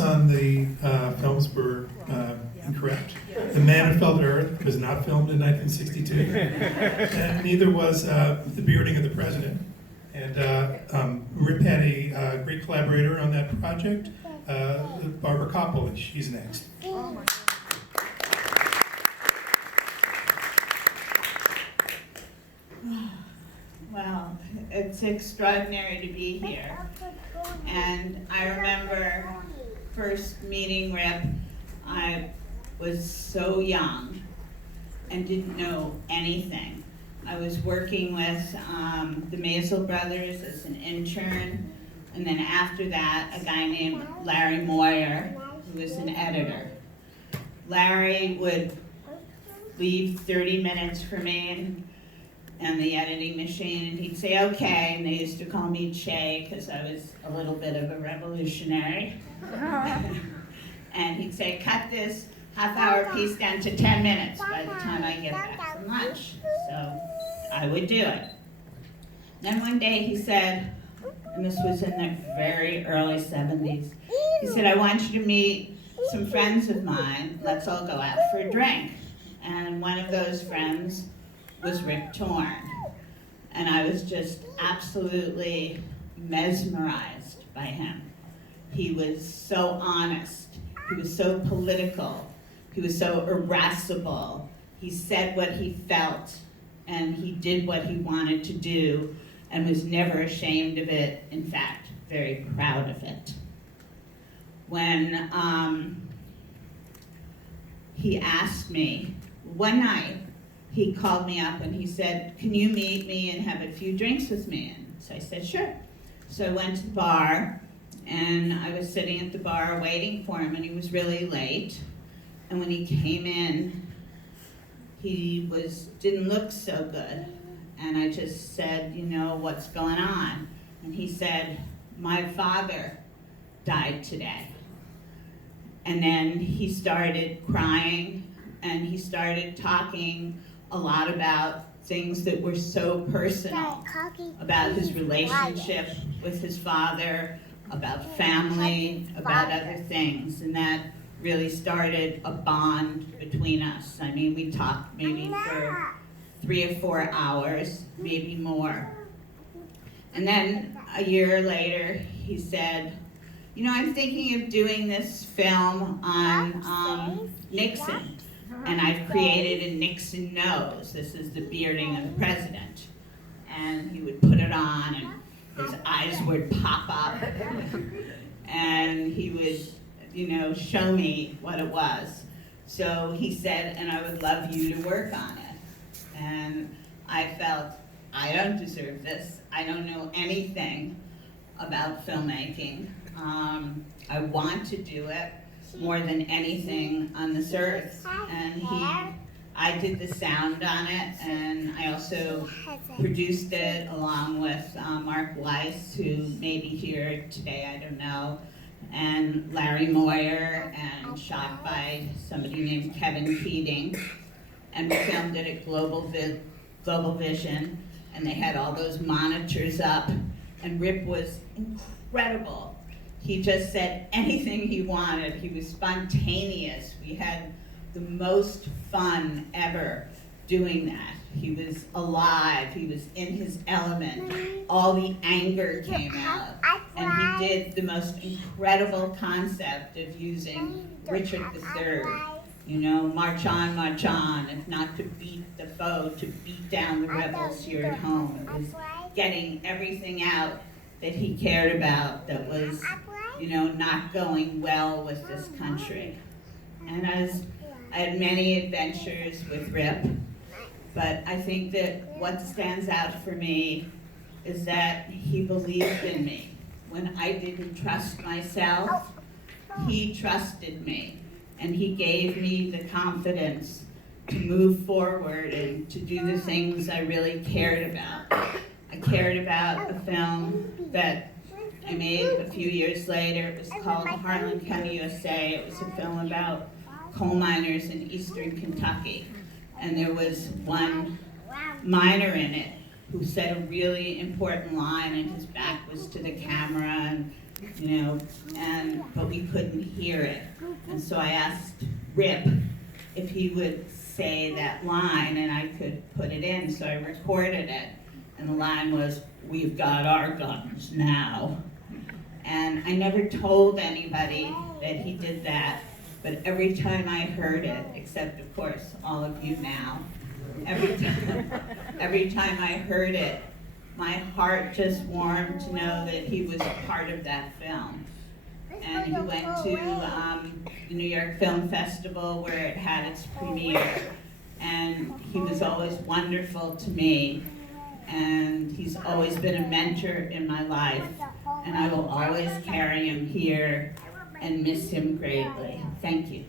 On the films were incorrect. The Man Who Fell to Earth was not filmed in 1962, and neither was The Bearding of the President. And Rip had a great collaborator on that project, Barbara Koppel. She's next. Well, it's extraordinary to be here. And I remember first meeting Rip. I was so young and didn't know anything. I was working with the Maisel brothers as an intern, and then after that, a guy named Larry Moyer, who was an editor. Larry would leave 30 minutes for me and the editing machine, and he'd say, okay, and they used to call me Che, because I was a little bit of a revolutionary. And he'd say, cut this half-hour piece down to 10 minutes by the time I get back from lunch. So I would do it. Then one day he said, and this was in the very early 70s, he said, I want you to meet some friends of mine. Let's all go out for a drink. And one of those friends was Rip Torn. And I was just absolutely mesmerized by him. He was so honest. He was so political. He was so irascible. He said what he felt, and he did what he wanted to do, and was never ashamed of it. In fact, very proud of it. When he asked me, one night, he called me up and he said, can you meet me and have a few drinks with me? And so I said, sure. So I went to the bar, and I was sitting at the bar waiting for him, and he was really late. And when he came in, he didn't look so good. And I just said, you know, what's going on? And he said, my father died today. And then he started crying, and he started talking a lot about things that were so personal, about his relationship with his father, about family, about other things, and that really started a bond between us. I mean, we talked maybe for 3 or 4 hours, maybe more. And then a year later, he said, you know, I'm thinking of doing this film on Nixon. And I've created a Nixon nose. This is the bearding of the president. And he would put it on, and his eyes would pop up. And he would, you know, show me what it was. So he said, and I would love you to work on it. And I felt, I don't deserve this. I don't know anything about filmmaking. I want to do it more than anything on this earth. And I did the sound on it, and I also produced it along with Mark Weiss, who may be here today, I don't know, and Larry Moyer, and shot by somebody named Kevin Keating. And we filmed it at Global Vision, and they had all those monitors up, and Rip was incredible. He just said anything he wanted. He was spontaneous. We had the most fun ever doing that. He was alive. He was in his element. All the anger came out. And he did the most incredible concept of using Richard III. You know, march on, if not to beat the foe, to beat down the rebels here at home. It was getting everything out that he cared about that was, you know, not going well with this country. And I had many adventures with Rip, but I think that what stands out for me is that he believed in me. When I didn't trust myself, he trusted me, and he gave me the confidence to move forward and to do the things I really cared about. I cared about a film that I made a few years later. It was called Harlan County, USA. It was a film about coal miners in eastern Kentucky. And there was one miner in it who said a really important line, and his back was to the camera, and but we couldn't hear it. And so I asked Rip if he would say that line and I could put it in, so I recorded it. And the line was, "We've got our guns now." And I never told anybody that he did that, but every time I heard it, except of course all of you now, every time I heard it, my heart just warmed to know that he was a part of that film. And he went to the New York Film Festival where it had its premiere, and he was always wonderful to me, and he's always been a mentor in my life, and I will always carry him here and miss him greatly. Thank you.